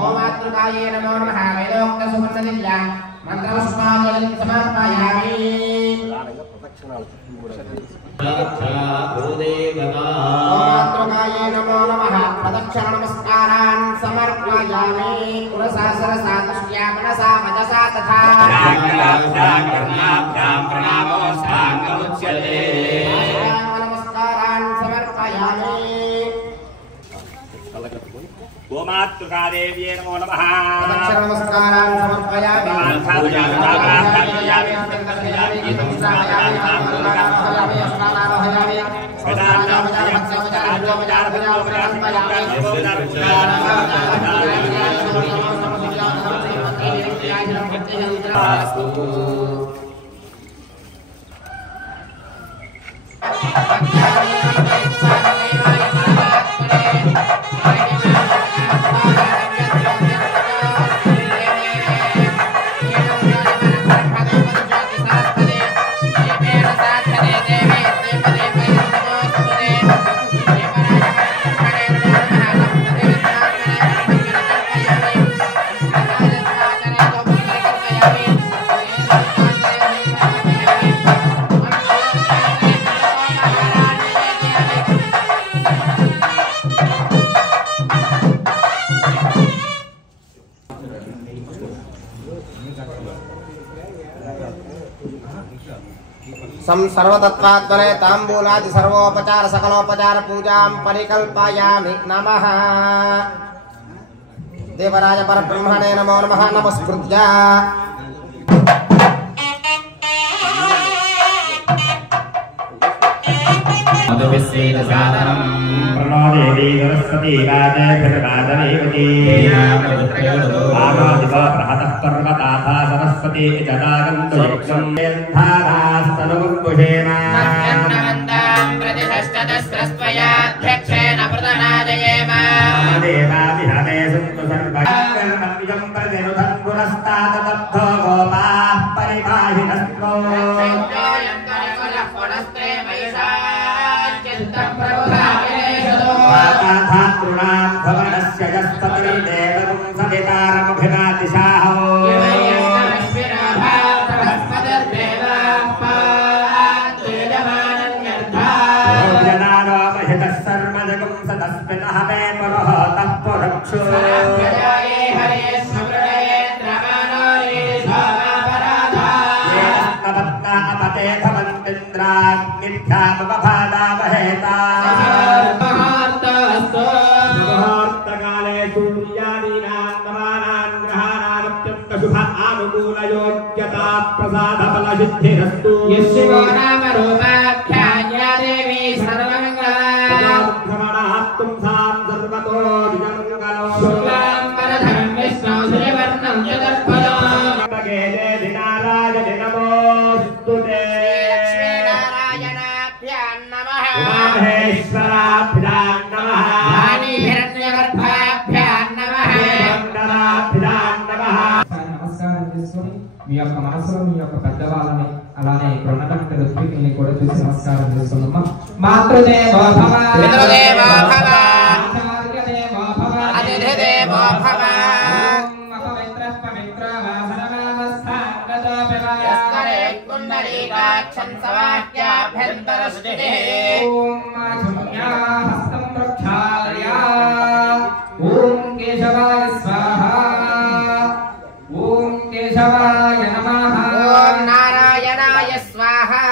मातृकाये नमो नमः वेदोक्त सुवर्णदिव्यां मंत्रपुष्पाञ्जलिं समर्पयामि मातृकाये नमो नमः प्रदक्षिण नमस्कारान् समर्पयामि कुलसहस्रसातुष्या मनसा वचसा तथा नमस्कारान् समर्पयामि गोमातृकादेव्यै नमो नमः प्रदक्षिण नमस्कारान् समर्पयामि सर्वतत्त्वात्मने ताम्बूलादि सर्वोपचार सकलोपचार पूजां परिकल्पयामि नमः देवराज परब्रह्मणे नमो नमः नमस्कृत्य प्रणोदेवी सरस्वती वादे भगवादनेवती आगादिव प्रहतः पर्वताथा सरस्वती चदागन्तुक्षं यन्धारास्तनुमुक्कुशेमा प्रतिष्ठदस्रस्त्वयाध्यक्षेण प्रदनादयेम देवाभिहवे सन्तु सर्वं प्रतिनुधन् पुरस्तादबद्धो गोपाः परिपाहिनस्त्वो वाताधातॄणां भवनस्य यस्तत्री देवं सवितारमभिनादिशाहो भोजनानो महितः सर्वजगं सदस्मिनः मे पुरोहतः पुरक्षो येनस्तपत्ना अपतेथवन्तिन्द्राग्निभ्यामवभादामहेता प्रसादफलसिद्धिरस्तु यस्यो नाम रूपाख्याया देवी सर्वमङ्गलात्मं सां सर्वतो दिजमङ्गलो शुक्लाम्बरधरं विष्णो श्रीवर्णं चतुर्भुजं दिनारायण नमोऽस्तुते लक्ष्मीनारायणाभ्यां नमः महेश्वराभ्यां नमः वाणीभिरण्यगर्भाभ्यां नमः मंगलाभ्यां नमः నమస్కారం చేసుకొని మీ యొక్క మనసులో మీ యొక్క పెద్దవాళ్ళని అలానే ఉన్నటువంటి ఋత్వికుల్ని కూడా చూసి నమస్కారం చేసుకున్నాం. మాతృదేవో భవ పితృదేవో భవ ఆచార్యదేవో భవ అతిథిదేవో భవ అపవిత్రః పవిత్రో వా సర్వావస్థాంగతో భవ యస్కరే కుండలీకాక్షం సవాక్యాభ్యంతరస్థితిః ఓం మాధుర్యా హస్తం ప్రక్షాళ్య ఓం కేశవాయ స్వాహా ఓం కేశవాయ నమః ఓం నారాయణాయ స్వాహా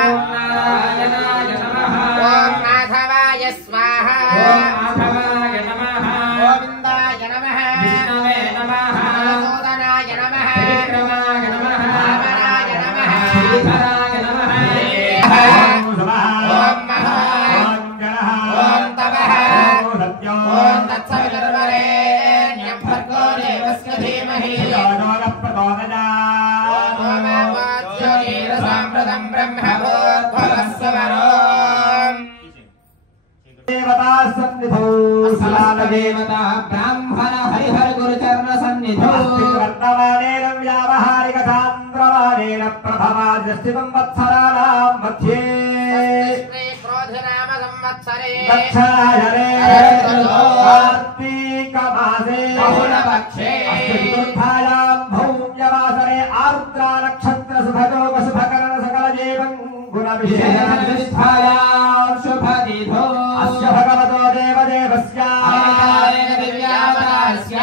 ఓం నారాయణాయ నమః ఓం మాధవాయ స్వాహా ఓం మాధవాయ నమః గోవిందాయ నమః విష్ణవే నమః మధుసూదనాయ నమః విక్రమాయ నమః వామనాయ నమః శ్రీధరాయ నమః ఓం మహా ఓం తపః ఓం తత్సవితుర్వరేణ్యం భర్గో దేవస్య ధీమహి ఓమావాచ్యోనీరసాంప్రదం బ్రహ్మభూర్భువస్సువరో देवता सन्निधौ దేవతా బ్రాహ్మణ హరిహర గురుచరణ సన్నిధౌ वर्तमानेन व्यावहारिकसान्द्रमानेन प्रभवादस्थितं वत्सराणां मध्ये శ్రీ క్రోధినామ సంవత్సరే दक्षायने कार्तीक मासे बहुलपक्षे चतुर्थायां भौम्यवासरे आर्द्रा नक्षत्र शुभयोग शुभकरण सकल जीवं गुणविशेषनिष्ठायां शुभतिथो अस्य भगवतो देवदेवस्य दिव्यावतारस्य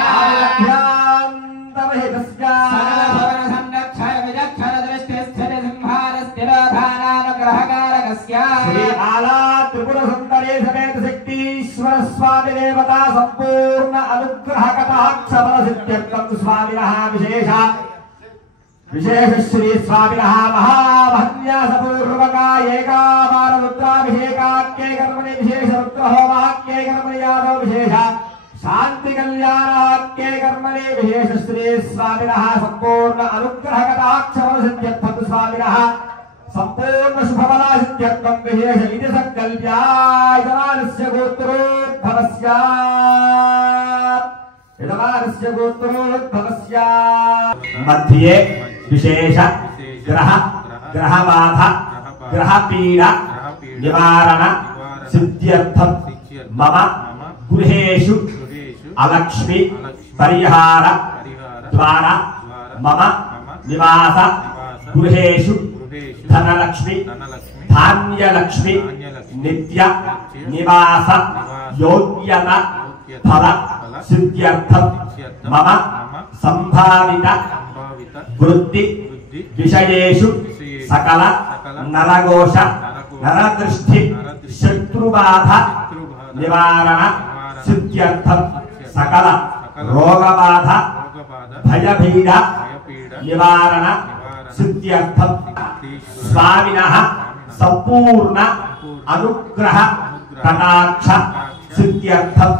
आध्यान्तमहितस्य सकलभवनसंरक्षण विचक्षण दृष्टिस्थिति सिंहारस्थिरोधानानुग्रहकारकस्य श्री आला त्रिपुर सुंदरी समेत शक्तीश्वर स्वामी देवता संपूर्ण अनुग्रह कटाक्ष बल सिद्ध्यर्थं स्वामिनः विशेष श्री स्वामिनः महाभन्यासपूर्वका एकावार रुद्राभिषेकाख्ये कर्मणि विशेष रुद्रहोमाख्ये कर्मणि यादव विशेष शांति कल्याणाख्ये कर्मणि विशेष श्री स्वामिनः संपूर्ण अनुग्रह कटाक्ष बल सिद्ध्यर्थं स्वामिनः संपूर्ण शुभबला सिद्ध्यर्थं विशेष इति संकल्प्यायजमानस्य गोत्रोद्भवस्य मध्ये विशेष ग्रहबाध ग्रहपीडा निवारण सिद्ध्यर्थं मम गृहेषु अलक्ष्मी परिहार द्वारा मम निवास गृहेषु धनलक्ष्मी धान्यलक्ष्मी नित्य निवास योग्यता फल सिद्ध्यर्थं मम संभावित वृत्ति विषयेषु सकल नरघोष नरदृष्टि शत्रुबाधा निवारण सिद्ध्यर्थं सकल रोगबाधा भयभीडा निवारण सिद्ध्यर्थं स्वामिनः संपूर्ण अनुग्रह कटाक्ष सिद्ध्यर्थं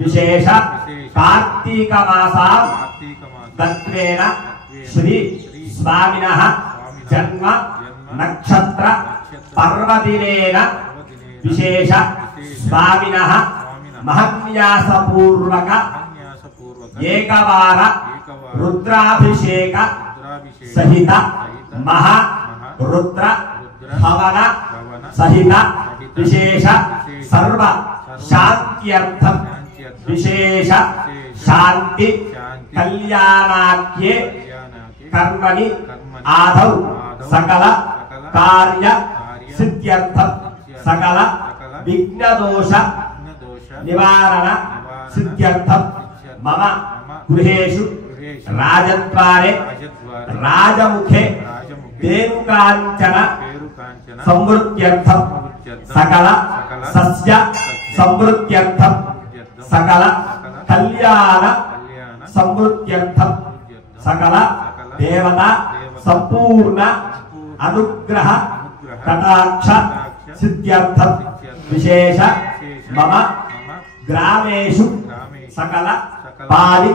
विशेष कार्तिक मासा तत्वेन श्री स्वामिनः जन्म नक्षत्र पर्वदिनेन विशेष स्वामिनः महन्यासपूर्वक एकवार रुद्राभिषेक सहित महा रुद्र हवन सहित विशेष सर्व शांत्यर्थं विशेष शांति कल्याणाख्ये कर्मणि आदौ सकल कार्य सिद्ध्यर्थं सकल विघ्नदोष निवारण सिद्ध्यर्थं मम गृहेषु राजद्वारे राजमुखे देवकांचन समृद्ध्यर्थं सकल सस्य समृद्ध्यर्थं सकल कल्याण समृद्ध्यर्थं सकल देवता संपूर्ण अनुग्रह कटाक्ष सिद्ध्यर्थं विशेष मम ग्रामेषु सकल पारि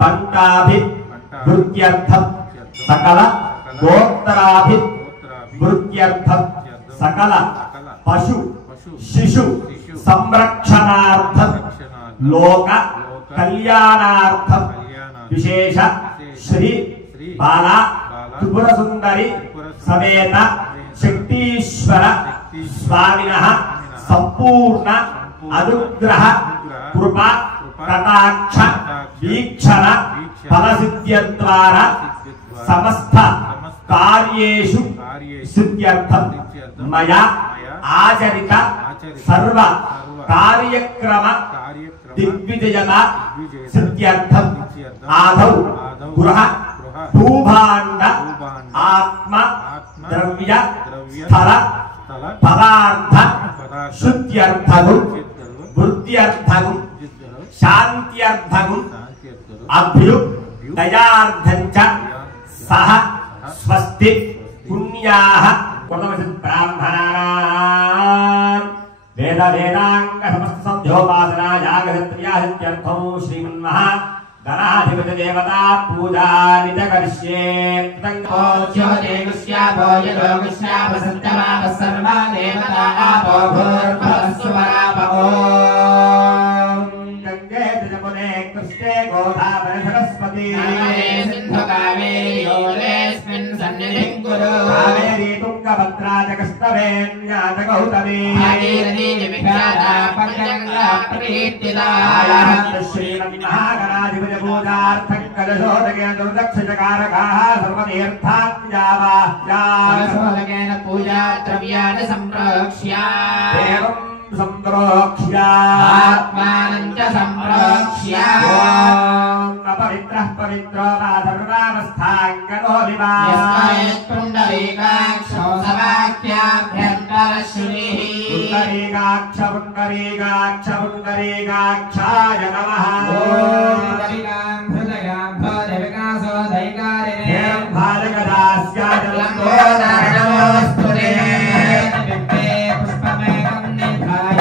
पंटाभि वृद्ध्यर्थं सकल गोत्राभि वृद्ध्यर्थं सकल पशु शिशु संरक्षणार्थं लोक कल्याणार्थं विशेष श्री बाला त्रिपुर सुंदरी समेत शक्तीश्वर स्वामिनः संपूर्ण अनुग्रह कृपा कटाक्ष वीक्षण फलसिद्ध्यद्वारा समस्त कार्येषु सिद्ध्यर्थं मया आचरित सर्व कार्यक्रम दिग्विजयता सिद्ध्यर्थं आदौ गृह भूभाण्ड आत्म द्रव्य स्थल पदार्थ शुद्ध्यर्थं वृद्ध्यर्थं शान्त्यर्थं अभ्युदयार्थं च सह स्वस्ति पुण्याः ब्राह्मणानां वेद वेदांग समस्त संध्योपासना यागक्षत्रियाहित्यर्थं श्रीमन्महा गणाधिपति देवता पूजा निज करिष्ये ओज्यो देवस्य भोजनो विश्राम सत्यमाप सर्वा देवता आपो भूर्भुवस्सुवरापो गंगे जमुने कृष्णे गोदावरी सरस्वती नर्मदे सिन्धु कावेरी योरेऽस्मिन् सन्निधिं कुरु कावेरी तुङ्गभद्रा च कस्तवेन्या च गौतमी भागीरथी च विख्याता पञ्चगङ्गा प्रकीर्तिता श्रीमन्महागणाधिपति पूजार्थं कलशोदकेन दुर्दक्षिणकारकाः कलशोदकेन पूजा द्रव्याणि सम्प्रोक्ष्य एवं सम्प्रोक्ष्य आत्मानं च सम्प्रोक्ष्य अपवित्रः पवित्रो वा सर्वावस्थाङ्गनो विवा यस्मैत्पुण्डरीकाक्षो सवाक्याभ्यन्तरश्रुतिः पुण्डरीकाक्ष पुण्डरीकाक्ष पुण्डरीकाक्षाय नमः भालकदास्याय नमोऽस्तु ते पुष्पमेकं निधाय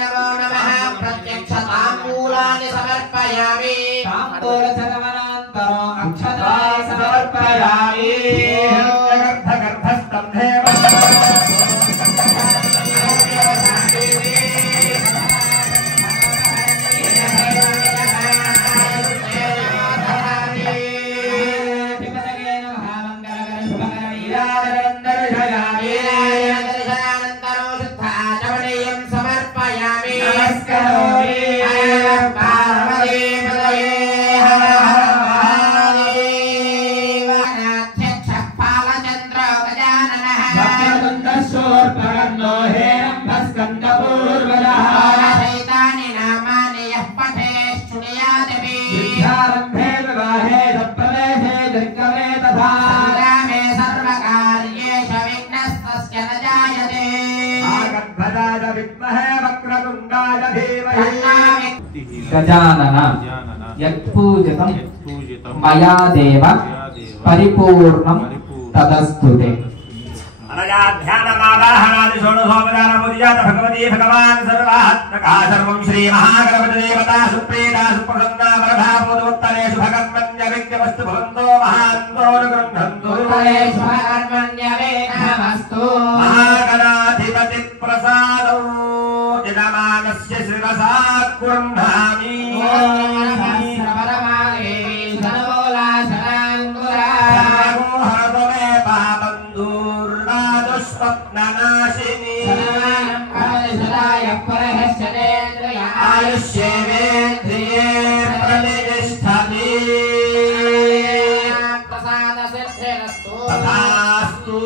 नमो नमः पूर्वजः चैतानि नामानि यः पठेत् शृणुयादपि विद्यारम्भे विवाहे प्रवेशे दुर्गमे तथा संग्रामे सर्वकार्येषु विघ्नस्तस्य न जायते आगद्भजाय विद्महे वक्रतुण्डाय धीमहि गजानन यत्पूजितं मया देव परिपूर्णं तदस्तुते अनयाध्यानमावाहनादि षोडशोपचारपूज्यात भगवती भगवान् सर्वात्मकः सर्वं श्री महागणपतिदेवता सुप्रीता सुप्रसन्ना वरदा बोधोत्तरेषु भगवन्यविद्यवस्तु भवन्तो महान्तो गृह्णन्तु महागणाधिपतिप्रसादौ यजमानस्य शिरसा गृह्णामि स्वप्ननाशिनी आयुष्येवेन्द्रिये प्रतिष्ठति तथास्तु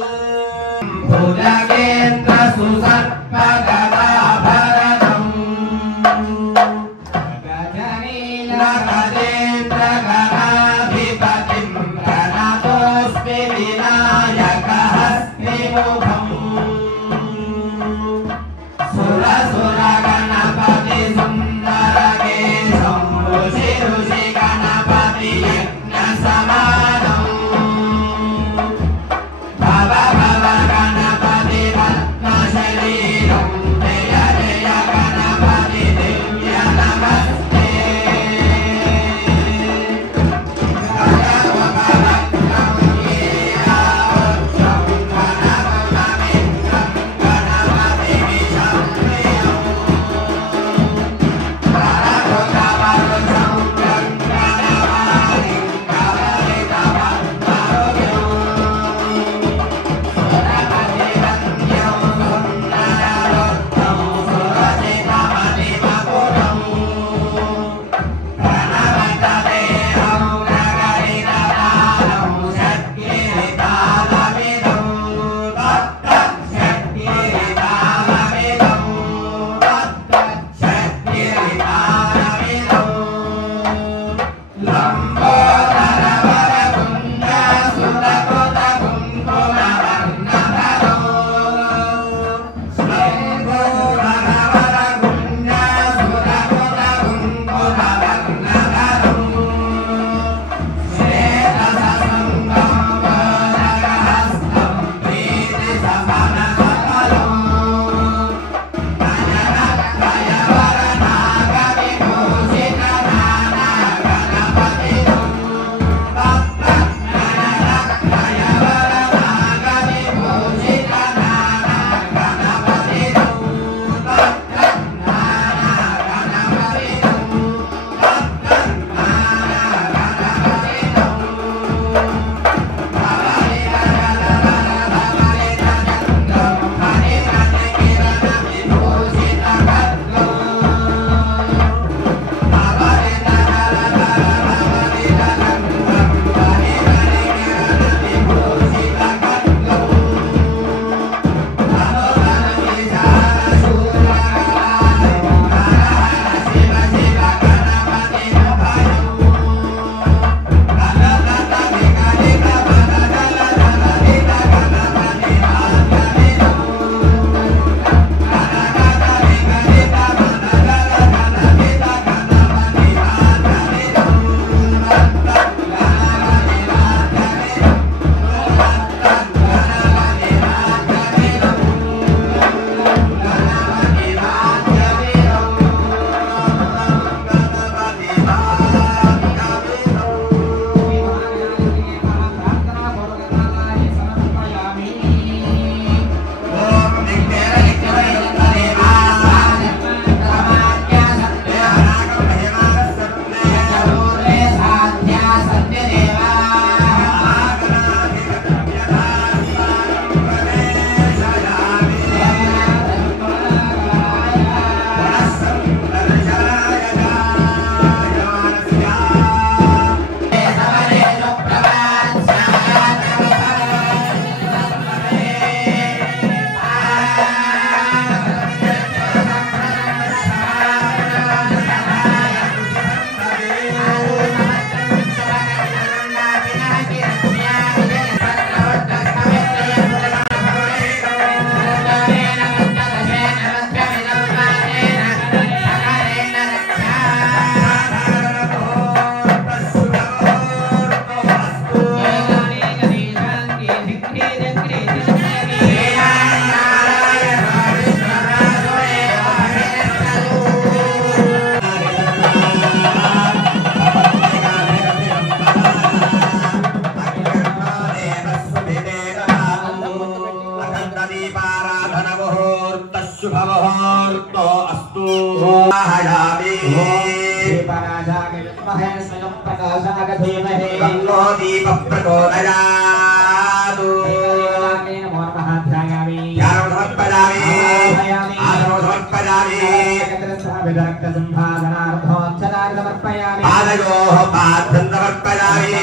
भुजगेन्द्र सुसर्पगदाभरणम् गजेन्द्र गणाधिपतिं प्रणतोऽस्मि विनायकः श्रीमुखम् सुर गणपति सुन्दर आहायामि दीपराजाय विद्महे स्वयं प्रकाशाय धीमहि तन्नो दीपः प्रचोदयात् देवाय नमो नमः ध्यायामि ध्यानं समर्पयामि आसनं समर्पयामि विदग्धसम्भावनार्थोच्चताय समर्पयामि पादयोः पाद्यं समर्पयामि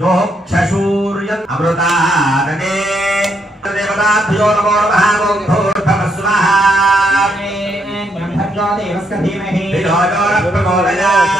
जोक्षसूर्यम् अमृतादने देवताभ्यो नमो नमः ॐ भूर्भुवस्सुवः ब्रह्मज्यो देवस्य धीमहि धियो यो न प्रचोदयात्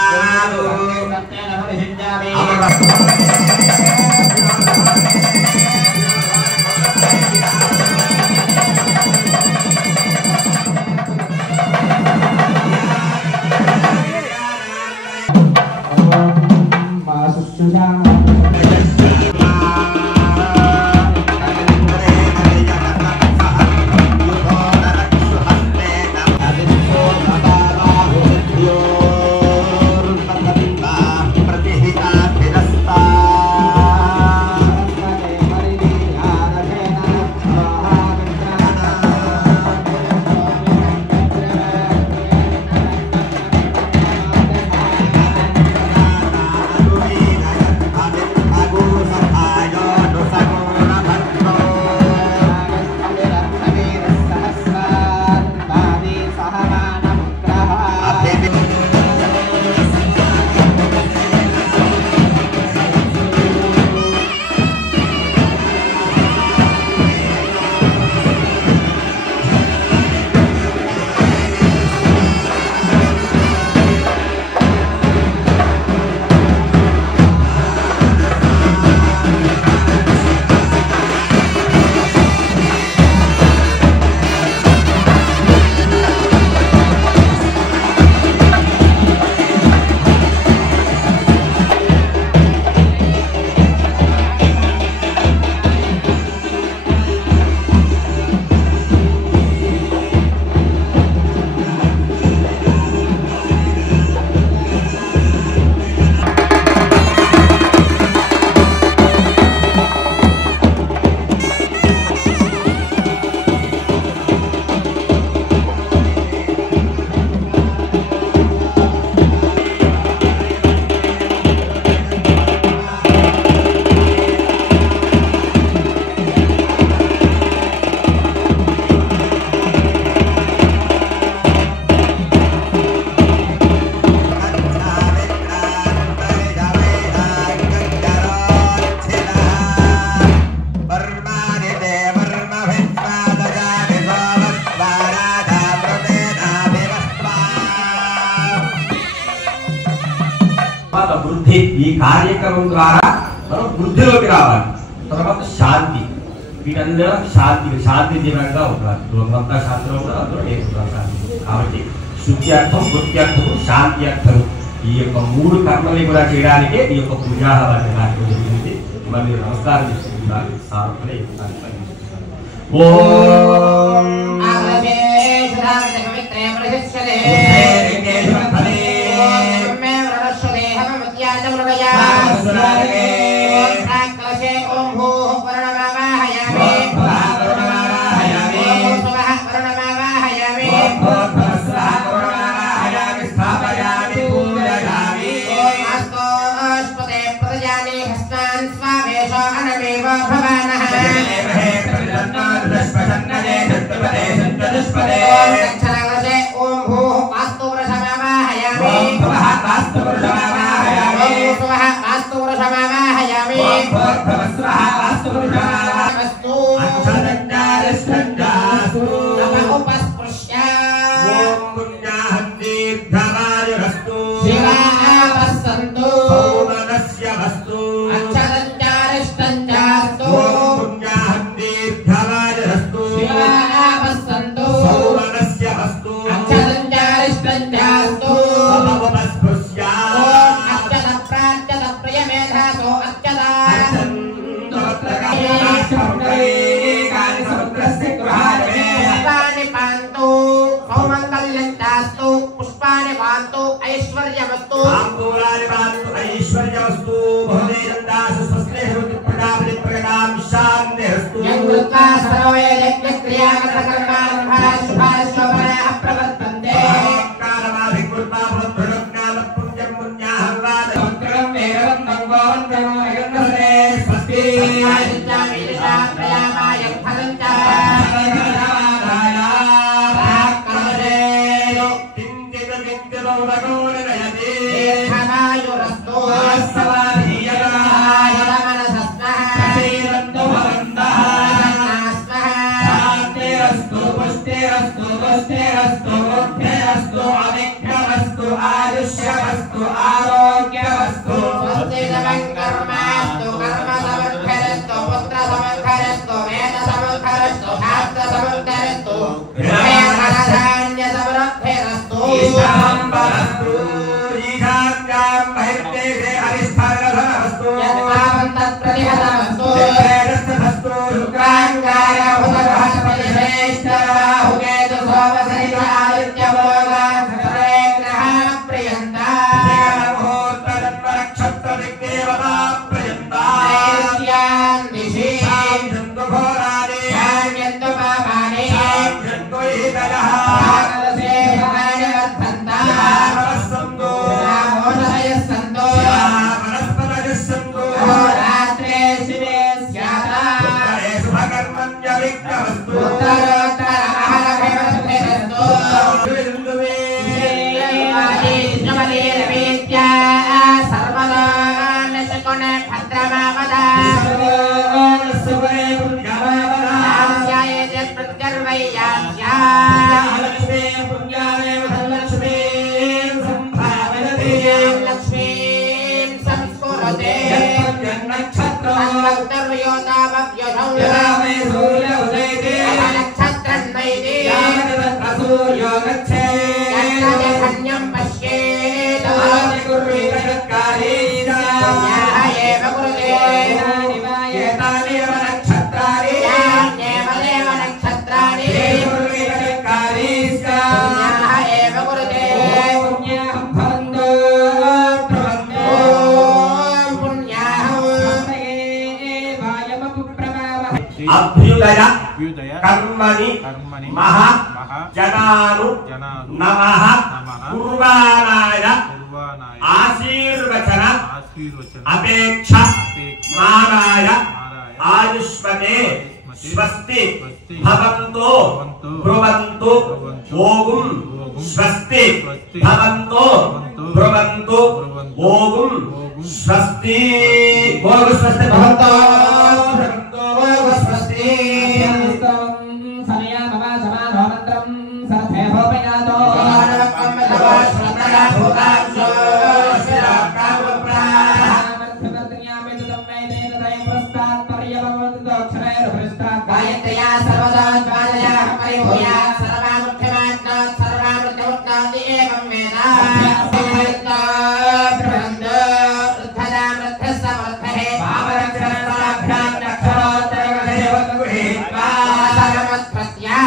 వృద్ధి ఈ కార్యక్రమం ద్వారా మనం వృద్ధిలోకి రావాలి. తర్వాత శాంతి, వీటందరూ శాంతి జీవనంగా ఉండాలి. లోకంతా శాంతిలో కూడా అందులో నేను శాంతి. కాబట్టి శుద్ధ్యర్థం, వృత్త్యర్థం, శాంతి అర్థం ఈ యొక్క మూడు కర్మల్ని కూడా చేయడానికి ఈ యొక్క పూజాహవాన్ని కార్యక్రమం జరిగింది. మరి మీరు నమస్కారం చేసుకుంటున్నారు. సార్వత్రిక ఈ కార్యక్రమం ఓం सर्वे यज्ञ क्रिया कर्म पुष्टिरस्तु पुष्टिरस्तु बुद्धिरस्तु अविघ्नमस्तु आयुष्यमस्तु आरोग्यमस्तु स्वस्ति कर्मास्तु कर्मसमुद्धरस्तु पुत्रसमुद्धरस्तु वेदसमुद्धरस्तु शास्त्रसमुद्धरस्तु धनधान्यसमृद्धिरस्तु ईशाम्बरस्तु ईशान्यां बहिर्देशे हरिस्थानधनमस्तु यत्पापं तत्प्रतिहतमस्तु जयस्तस्तु शुक्राङ्गाय हुकेतु सोमसहित आदित्यभोगा सर्वे ग्रहाः प्रियन्ता मुहूर्तजन्मनक्षत्रदिग्देवता प्रियन्ता नैत्यान् दिशि शान्त्यन्तु घोराणि शान्त्यन्तु पापानि शान्त्यन्तु ईदयः भागवते भवानि वर्धन्ता श्यामरस्सन्तु मोषधयः सन्तो वनस्पतयः सन्तु रात्रे शिवे स्याता उत्तरे शुभकर्मण्यविघ्नमस्तु उत्तरोत्तरमहरभिवृद्धिरस्तु बिन्दुवे कृष्णमलेरवेद्या सर्वदा नशकुण भद्रमावदा सुवरे पुण्यमावदा यास्यायते प्रत्यर्वैयास्या लक्ष्मी पुण्यामेव धनलक्ष्मी सम्भावयते लक्ष्मीं संस्कुरुते नक्षत्रं भक्तर्योतावव्यसौ यदामे सूर्य उदयते नक्षत्रन्वैते यावत् सूर्यो गच्छेत् यत्र धन्यं पश्येत् कुर्वीत जगत्कारीजा एव कुरुते एतान्येव नक्षत्राणि यान्येव देव नक्षत्राणि कुर्वीत जगत्कारीजा एव कुरुते पुण्यं भवन्तु ॐ पुण्याः अभ्युदय अभ्युदय कर्मणि कर्मणि महा महा जनानु जनानु नमः नमः कुर्वाणाय कुर्वाणाय आशीर्वचन आशीर्वचन अपेक्ष अपेक्ष मानाय मानाय आयुष्मते स्वस्ति स्वस्ति भवन्तु भवन्तु ब्रुवन्तु ब्रुवन्तु ओगुं ओगुं स्वस्ति स्वस्ति भवन्तु भवन्तु ब्रुवन्तु ब्रुवन्तु ओगुं ओगुं स्वस्ति ओगुं स्वस्ति भवन्तु ब्रुवन्तु ओगुं स्वस्ति गायत्र्या सर्वदा द्वादशा परिभूयात् सर्वामुख्यमात्मात् सर्वामृतमुत्नाति एवं वेदा प्रबन्ध वृद्धदा वृद्धस्य वृद्धे सर्वमत्प्रत्या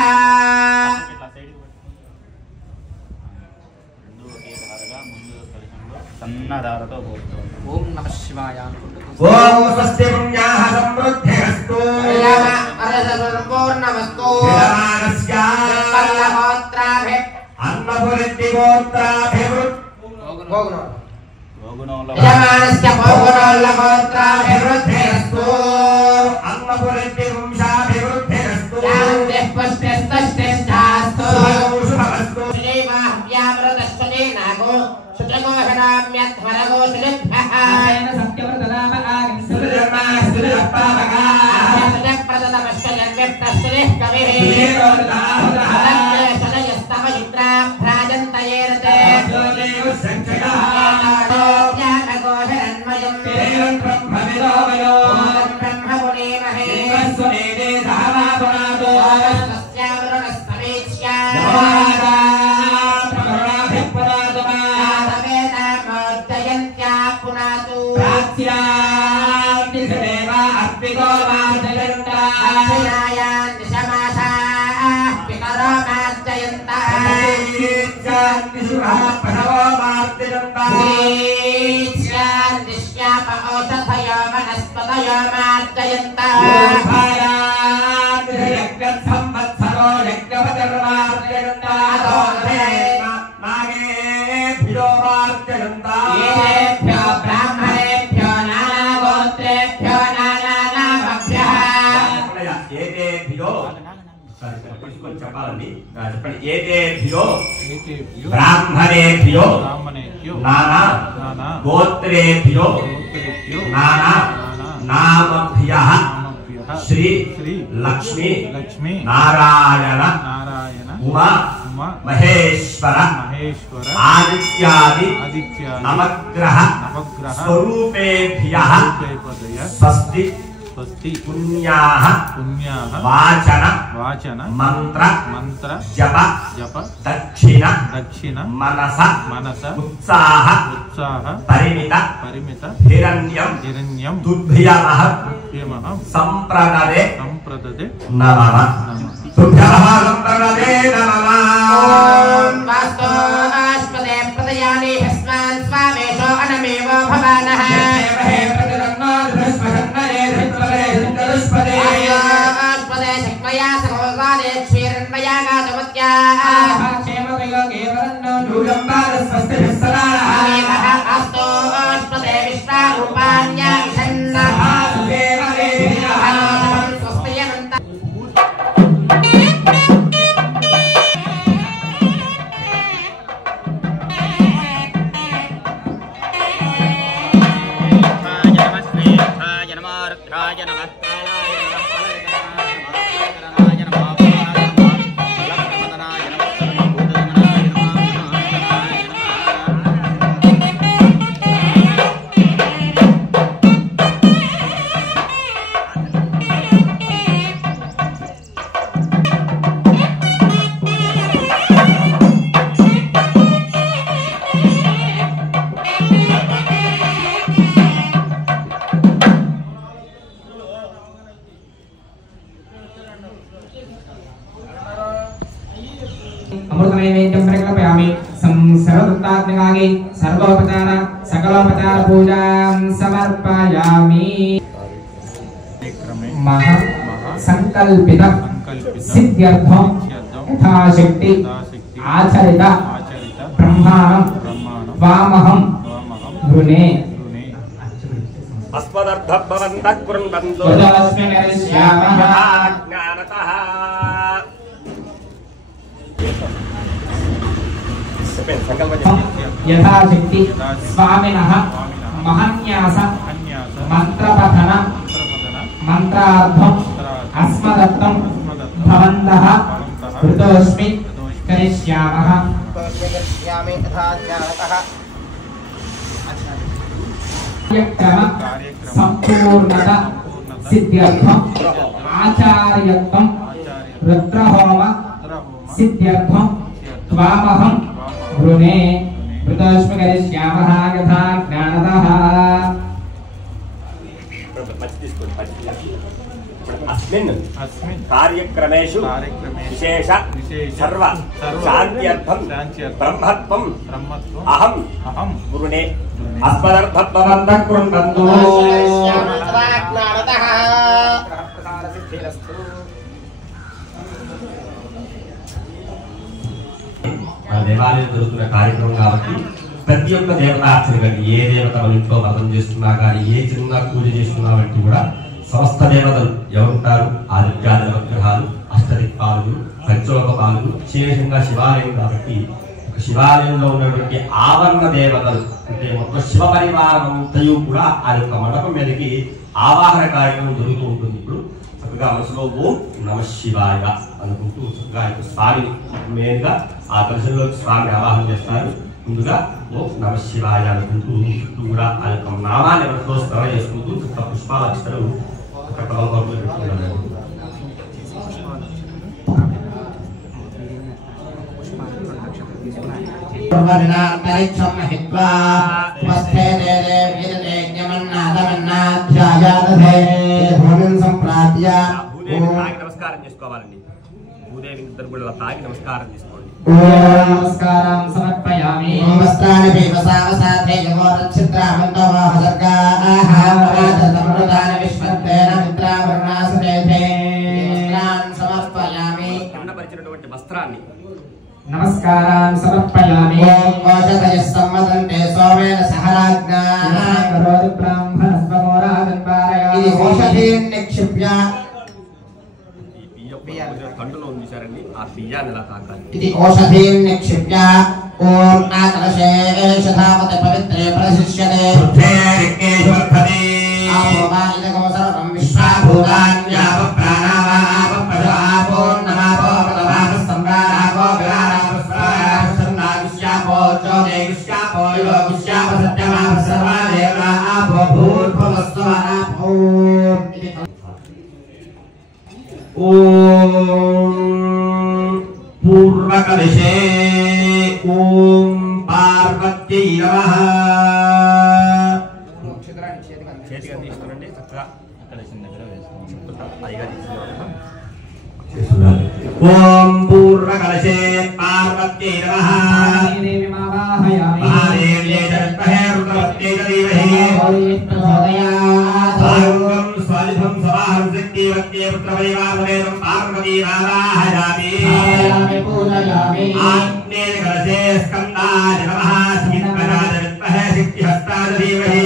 సన్నదారతో ఓం నమః శివాయ ఓం స్వస్తి పుణ్యాః సమృద్ధిరస్తు పూర్ణమస్తు విరమాణస్య పల్లహోత్రాభి యజమానస్య పౌగుణోల్లహోత్రాభివృద్ధిరస్తు అన్నపురెడ్డి వంశాభివృద్ధిరస్తు శాంతిః పుష్టిస్తష్టిష్టాస్తు శుభమస్తు శ్రీవాహ్యామృతశ్చనే నాగో శుచగోహనామ్యధ్వరగో శుచిభ్యః శుచప్రదతమశ్చజన్విప్తశ్చరిః కవిః శుచయస్తవ చిత్రాభ్రాజంతయేరతే జ్ఞానగోధరన్మయం బ్రహ్మగుణేమహే సస్యావరుణస్తమేచ్యా జయంత్యా పునాతు అక్షయాయాన్ దిశమాసాః పితరో మార్జయంతః ఈశ్యాన్ దిశ్యాప ఔషధయో వనస్పతయో మార్జయంతః ఏభ్యో బ్రాహ్మణేభ్యో నానాగోత్రేభ్యో నానానామభ్యః చెప్పాలండి చెప్పండి ఏదేభ్యో ఏకేభ్యో బ్రాహ్మణేభ్యో బ్రాహ్మణేభ్యో నానా నానా గోత్రేభ్యో గోత్రేభ్యో నానా నామభ్యః నామభ్యః శ్రీ శ్రీ లక్ష్మీ లక్ష్మీ నారాయణ నారాయణ उमा महेश्वर आदित्यादि नवग्रह स्वरूपेभ्यः स्वस्ति पुण्याः वाचन मंत्र जप दक्षिण मनस उत्साह परिमित हिरण्यं तुभ्यमः संप्रददे नमः तुभ्यमः संप्रददे नमः वास्तो आस्पदे प्रदयानि भस्मान् स्वामेशो अनमेवो भवानः आस्पदे शक्मया सर्वगादे क्षीरन्मया गातवत्या अस्तो आस्पदे विश्वारूपाण्याक्षन्नः स्वस्तियन्त अमृतनैवेद्यं प्रकल्पयामि सर्वदत्तात्मकागे सर्वोपचार सकलोपचार पूजां समर्पयामि महा संकल्पित सिद्ध्यर्थं यथाशक्ति आचरित ब्रह्माणं वामहं गृणे अस्मदर्थं भवन्तः कुर्वन्तु वदास्मि करिष्यामः ज्ञानतः यथाशक्ति स्वामिनः महन्यास मंत्रपठन मंत्रार्थम् अस्मदर्थं भवन्तः कृतोऽस्मि करिष्यामः कार्यक्रम संपूर्णता सिद्ध्यर्थम् आचार्यत्वं रुद्रहोम सिद्ध्यर्थं त्वामहं गृणे कृतोऽस्मि करिष्यामः यथा ज्ञानतः अस्मिन् कार्यक्रमेषु विशेष सर्व शान्त्यर्थं ब्रह्मत्वं अहं गृणे अस्मदर्थं भवन्तः कुर्वन्तु దేవాలయం జరుగుతున్న కార్యక్రమం కాబట్టి ప్రతి ఒక్క దేవతార్చన కానీ ఏ దేవత మన ఇంట్లో వ్రతం చేస్తున్నా కానీ ఏ చిన్న పూజ చేస్తున్నా వంటి కూడా సమస్త దేవతలు ఎవరుంటారు ఆదిత్యాది నవగ్రహాలు అష్టదిక్పాలులు పంచోపపాలులు విశేషంగా శివాలయం కాబట్టి ఒక శివాలయంలో ఉన్నటువంటి ఆవరణ దేవతలు అంటే మొత్తం శివ పరివారం అంతయు కూడా ఆ యొక్క మండపం మీదకి ఆవాహన కార్యక్రమం జరుగుతూ ఉంటుంది. ఇప్పుడు చక్కగా మనసులో ఓం నమ శివాయ అనుకుంటూ చక్కగా స్వామి మెయిన్గా ఆ దర్శనంలో స్వామి ఆవాహన చేస్తారు. ముందుగా ఓం నమ శివాయ అనుకుంటూ చుట్టూ కూడా ఆ యొక్క నామాన్ని మనసులో స్మరణ చేసుకుంటూ చుట్టూ పుష్పాల అక్షతలు కట్టవలపరులు పెట్టుకుంటున్నారు. నమస్కారం చేసుకోవాలండి. భూదేవి ఇద్దరు కూడా తాగి నమస్కారం చేసుకోండి. నమస్కారం సమర్పయామి. వస్త్రాని పీవసావసాతే యమోరచ్చిత్రామంతవాహసర్గాః ఆదతమృతాని విశ్వత్తేన మిత్రావర్ణాసతేతే వస్త్రాన్ సమర్పయామి. అన్నపరిచినటువంటి వస్త్రాన్ని నమస్కారాన్ సమర్పయామి. ఓం ఓషధయః సమ్మదంతే సోమేన సహరాజ్ఞాః కరోతి బ్రహ్మణస్వమోరాజన్ పారయామి. ఇది ఓషధీన్ నిక్షిప్య కండులో ఉంచారండి. ఆ బియ్యాన్ని ఎలా తాకాలి? ఇది ఓషధీన్ నిక్షిప్య ఓం ఆకలశేషధావతి పవిత్రే ప్రశిష్యతే ఆపోమా ఇదగో సర్వం విశ్వాభూతాన్యాప ప్రాణావాప ప్రజాపో నమాపో ప్రదమాన సంభారాపో पूर्वकलशे ओम पार्वत्यै नमः చేతిగా తీసుకురండి చక్కగా అక్కడ దగ్గర వేసుకోండి పైగా ओम पूर्वकलशे पार्वत्यै नमः देवी मावाहयामि महादेव्यै जगत्पहे रुद्रवत्यै च धीमहि भागं स्वालिधं समाहं शक्तिवत्यै पुत्रपरिवारसमेतं पार्वती मावाहयामि पूजयामि आग्नेय कलशे स्कन्दाय नमः स्मितपदाय जगत्पहे शक्तिहस्ताय धीमहि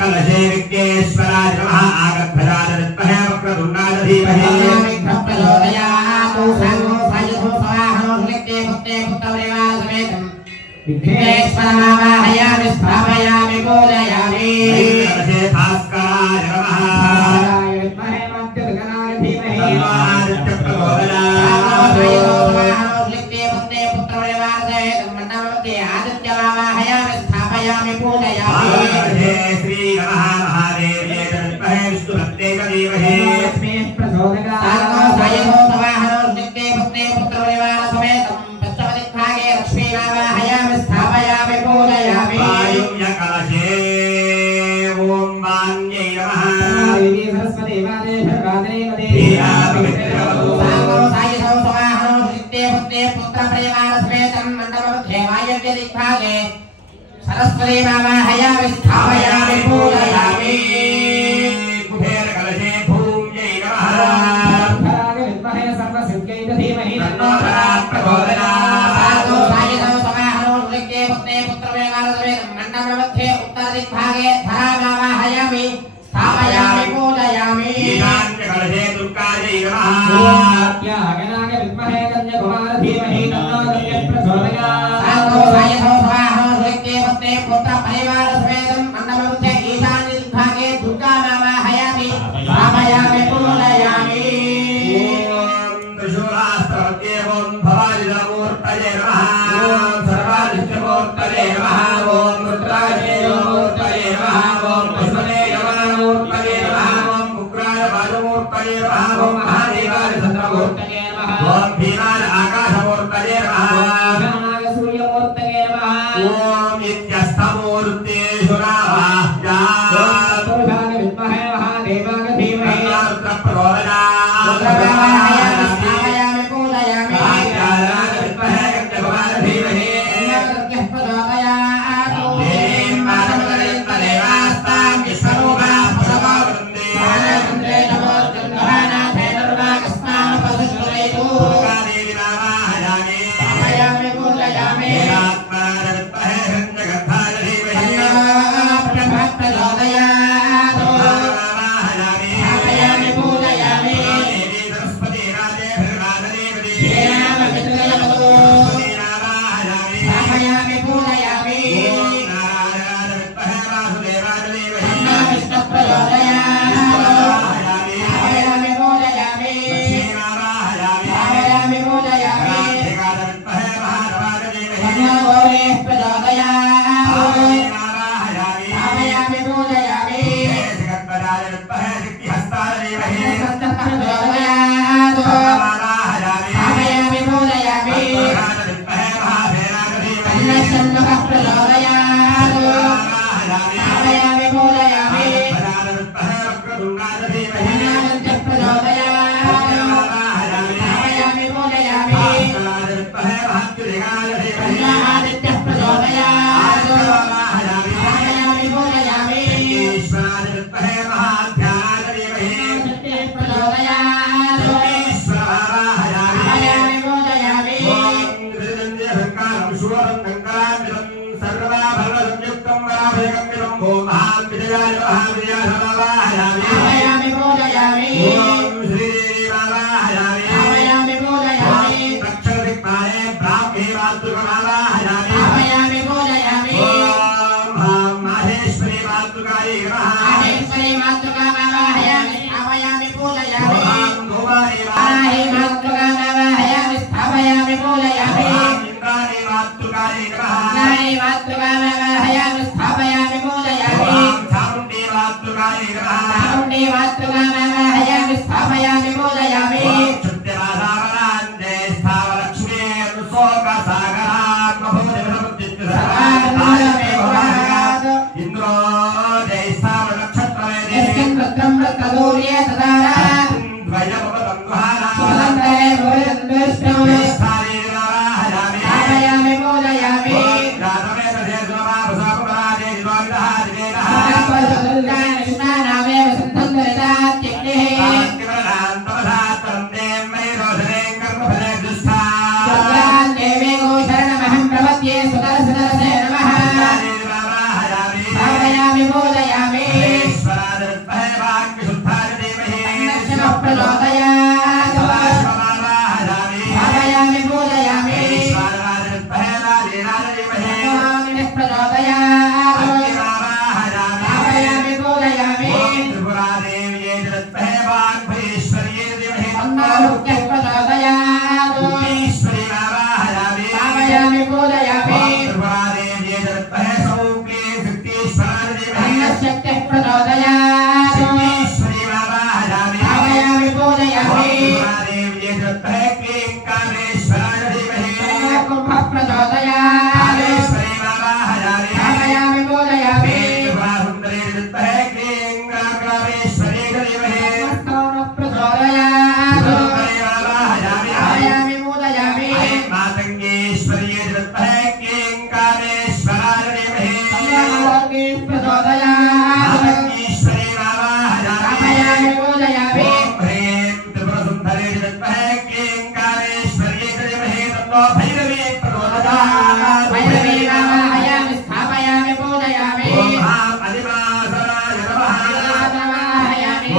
कलशे विघ्नेश्वराय नमः आगर्भजाय विद्महे वक्रतुण्डाय धीमहि विघ्नेश्वराय स्थापयामि पूजयामि कलशे भास्कराय नमः विद्महे मध्यगणाय धीमहि श्री नमः महादेव्यै विद्महे विष्णुभक्त्यै च धीमहि कलशे ओम वाण्यै सरस्वती मावाहयामि स्थापयामि पूजयामि कुबेर कलशे भूम्यै नमः विद्महे सर्वसिद्ध्यै च धीमहि तन्नो प्रचोदयात् मण्डपमध्ये उत्तरदिग्भागे धरामावाहयामि स्थापयामि पूजयामि कलशे दुर्गायै नमः त्यागनाय विद्महे कन्याकुमार धीमहि तन्नो कन्या प्रचोदयात् पुत्र परिवार समेतं मण्डपमध्ये ईशान्यदिग्भागे दुर्गामावाहयामि स्थापयामि पूजयामि त्रिशूलास्त्रवत्ये ओम भवानिधमूर्तये नमः ओम सर्वादित्यमूर्तये नमः ओम रुद्राजयमूर्तये नमः ओम पुष्पने यमनमूर्तये नमः ओम उग्राय वायुमूर्तये नमः ओम महादेवाय चन्द्रमूर्तये नमः ओम भीमाय आकाशमूर्तये नमः सूर्यमूर्तये नमः ओम नित्यस्थमूर्तेषु नमः विद्महे महादेवाय धीमहि स्थापयामि पूजयामि स्थापयामि इंद्रो जयस्थान नक्षत्र यस्मिन् भद्रं वृत्रदूर्ये तदारा द्वयमपदं दुहाना सुमदन्ते भूरिदन्दुष्टौ स्थानेनाहयामि स्थापयामि पूजयामि गातमे तदेशोमा प्रसापराजे जिवाविदः दिवेनः कृष्णानामेव सन्धन्दरितात्यग्निः स्वर्गान् देवेगो शरणमहं प्रपद्ये सुदर्शनरसे नमः स्थापयामि पूजयामि नमः प्रचोदयात् स्थापयामि पूजयामि नमः प्रचोदयात् स्थापयामि पूजयामि अन्नारुक्यः प्रचोदयात् स्थापयामि पूजयामि अन्नशक्तिः प्रचोदयात् स्थापयामि पूजयामि कुम्भः प्रचोदयात् स्थापयामि पूजयामि स्थानः प्रचोदयात् स्थापयामि पूजयामि सर्वलोकेः प्रचोदयात् स्थापयामि पूजयामि भैरवी वाहयामि स्थापयामि पूजयामि वाहयामि वाहयामि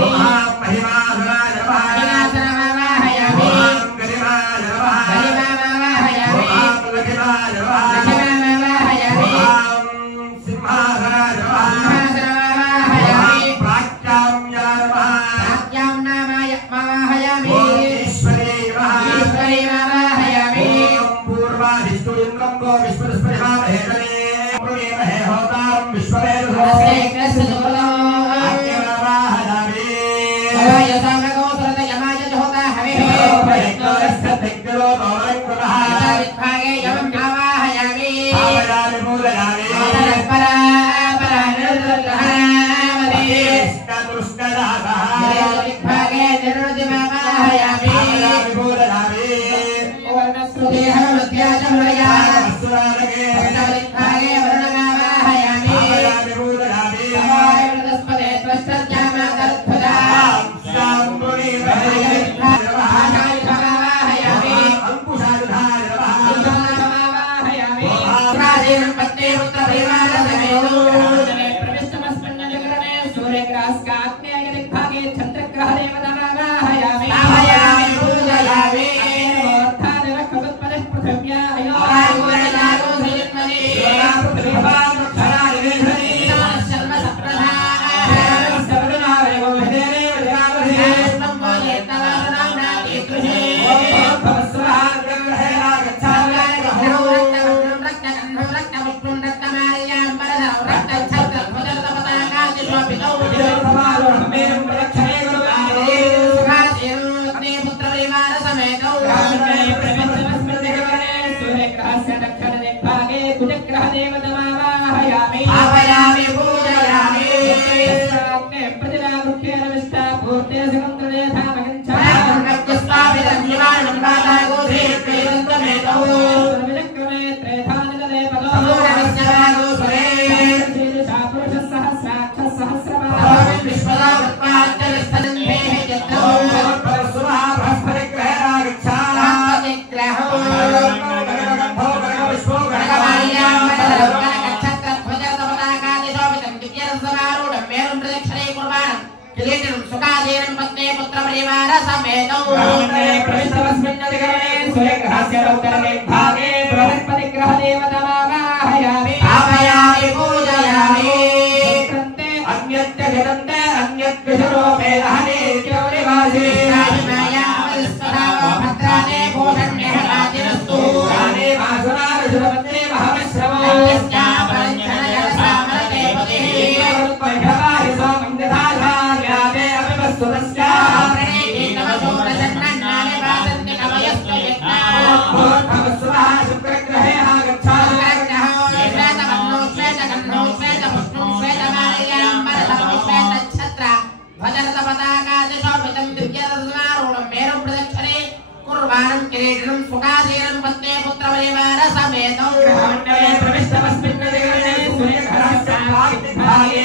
कुर्वाणं किरीटं सुखासीनं पत्नी पुत्रपरिवार समेतौ ग्रहमण्डले प्रविष्टमस्मिन् नगरे सूर्यग्रहस्यादिभागे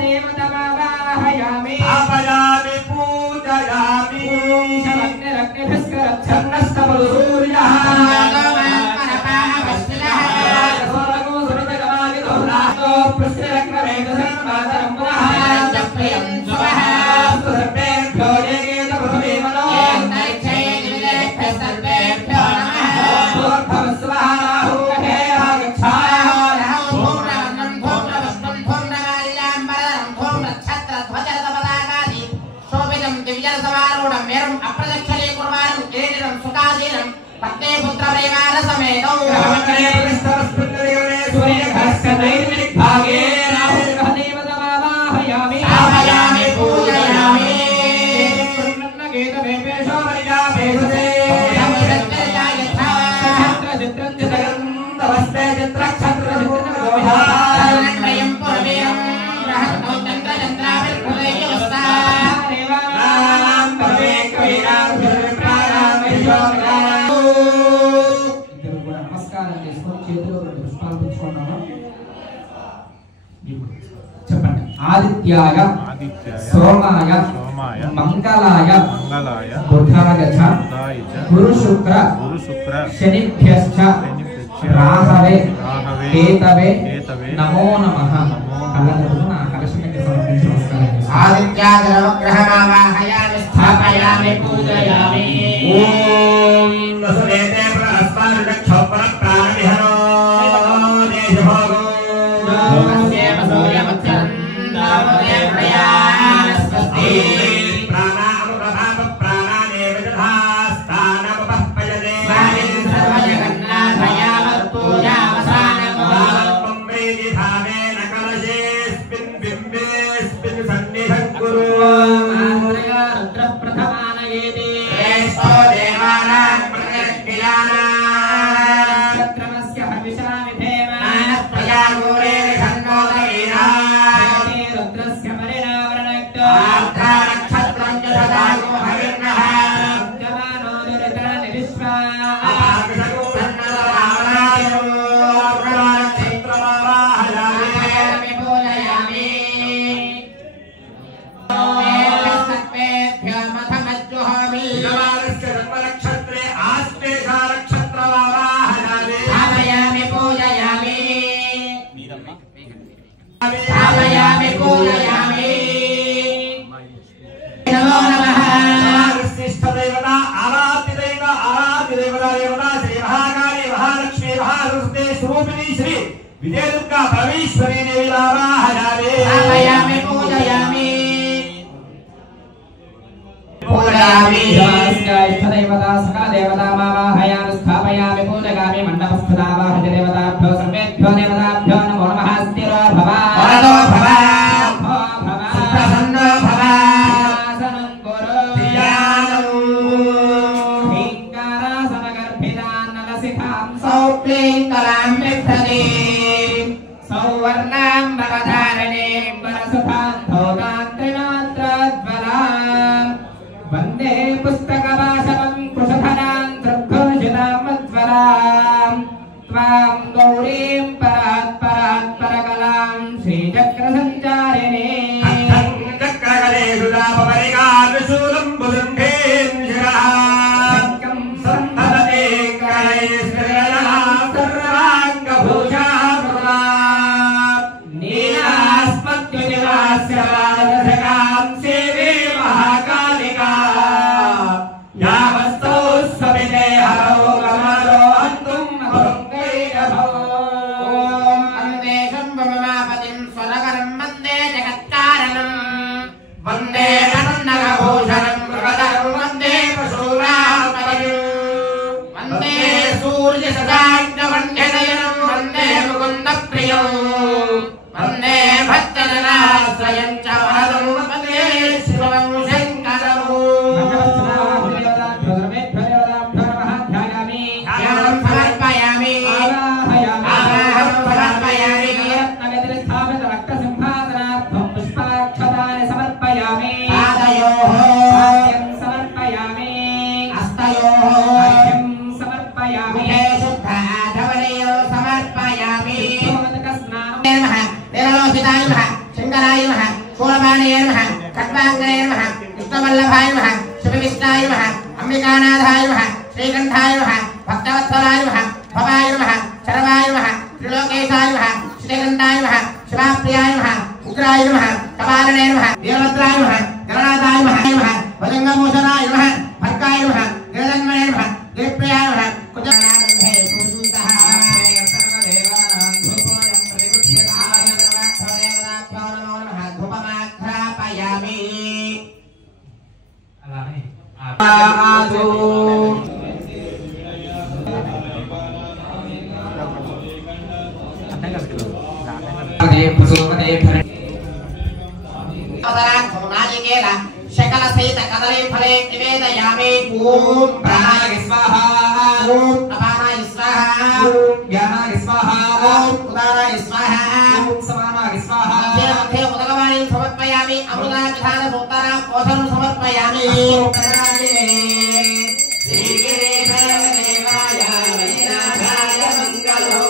देवतमावाहयामि स्थापयामि पूजयामि शमग्निरग्निभिस्करच्छन्नस्तमसूर्यः आदित्याय सोमाय मंगलाय बुधाय च गुरु शुक्र शनिभ्यश्च राहवे केतवे नमो नमः आदित्याय नवग्रहमावाहयामि स्थापयामि पूजयामि ओम नसवेते प्रस्पारुक्षोपर प्राणविहरो देशभोगो विजय दुर्गा परमेश्वरी देवी आवाहयामि स्थापयामि पूजयामि पूजयामि इष्टदेवता सकल देवता मावाहयामि स्थापयामि पूजयामि मण्डपस्थावाहय देवताभ्यो सर्वेभ्यो देवताभ्यो नमो नमः स्थिरो भव वरदो भव प्रसन्नो भव आसनं कुरु ध्यानम् हीङ्कारासनगर्भितान्नलसिखां सौक्लीं कलां बिभ्रति सौवर्णां वरधारणीं वरसुखान्धौकान्त्रिमात्रज्वलां वन्दे पुस्तकवासवं कुशधरां दृग्घोषितामज्वलां त्वां गौरीं परात्परात्परकलां श्रीचक्रसञ्चारिणीं चक्रकलेषु दापरिकालशूलं बुदुण्डेन शिरः सन्धते कलैस्त्रिरः सर्वाङ्गभूषा नीलास्मद्युतिवास्यवादशकां सेवे महाकालिका यावस्तौ सविते हरो कमलो हन्तुं भङ्गैरभो अन्वेषं भवमापतिं स्वरकरं वन्दे నీలలోహితాయ నమః శంకరాయ నమః శూలపాణయ నమః ఖడ్వాంగయ నమః కృష్ణవల్లభాయ నమః శివవిష్ణాయ నమః అంబికానాథాయ నమః శ్రీకంఠాయ నమః భక్తవత్సలాయ నమః భవాయ నమః శరవాయ నమః త్రిలోకేశాయ నమః శ్రీకంఠాయ నమః శివాప్రియాయ నమః ఉగ్రాయ నమః కపాలనే నమః వీరభద్రాయ నమః గణనాథాయ నమః భజంగభూషణాయ నమః భర్గాయ నమః గిరిధన్మనే నమః గిరిప్రియాయ నమః కుజానాథే సుసూతః సర్వదేవానాం ధూపోయం ప్రతిగృహ్యతాయ సర్వదేవతాభ్యో నమో నమః ధూపమాఘ్రాపయామి అలానే ఆదు शकल सहित कदली फले निवेदयामि ओम प्राणाय स्वाहा ओम अपानाय स्वाहा ओम ज्ञानाय स्वाहा ओम उदानाय स्वाहा ओम समानाय स्वाहा मध्ये उदकवाणी समर्पयामि अमृताभिधान सूत्रा कोशं समर्पयामि श्री गिरीशदेवाय वैनाथाय मंगलो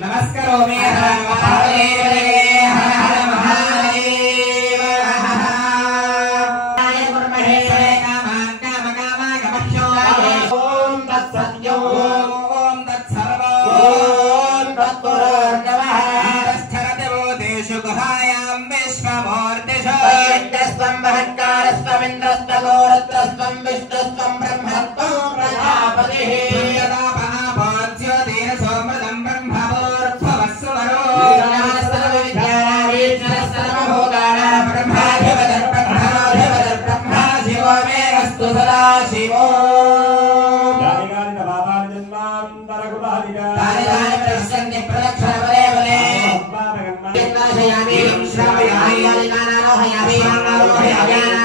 नमस्कारोमि हर महादेव हर हर महादेव हर गुरुमहेश्वरे कामान् कामकामागमह्यो ओम तत्सत्यो ओम तत्सर्वो ओम तत्पुरुर्नमः स्थरदेवो देशु गुहायां विश्वमूर्तिषु यज्ञस्त्वं महत्कारस्त्वं इन्द्रस्त्वं विष्णुस्त्वं ब्रह्मत्वं प्रजापतिः शिवो प्रदक्षिण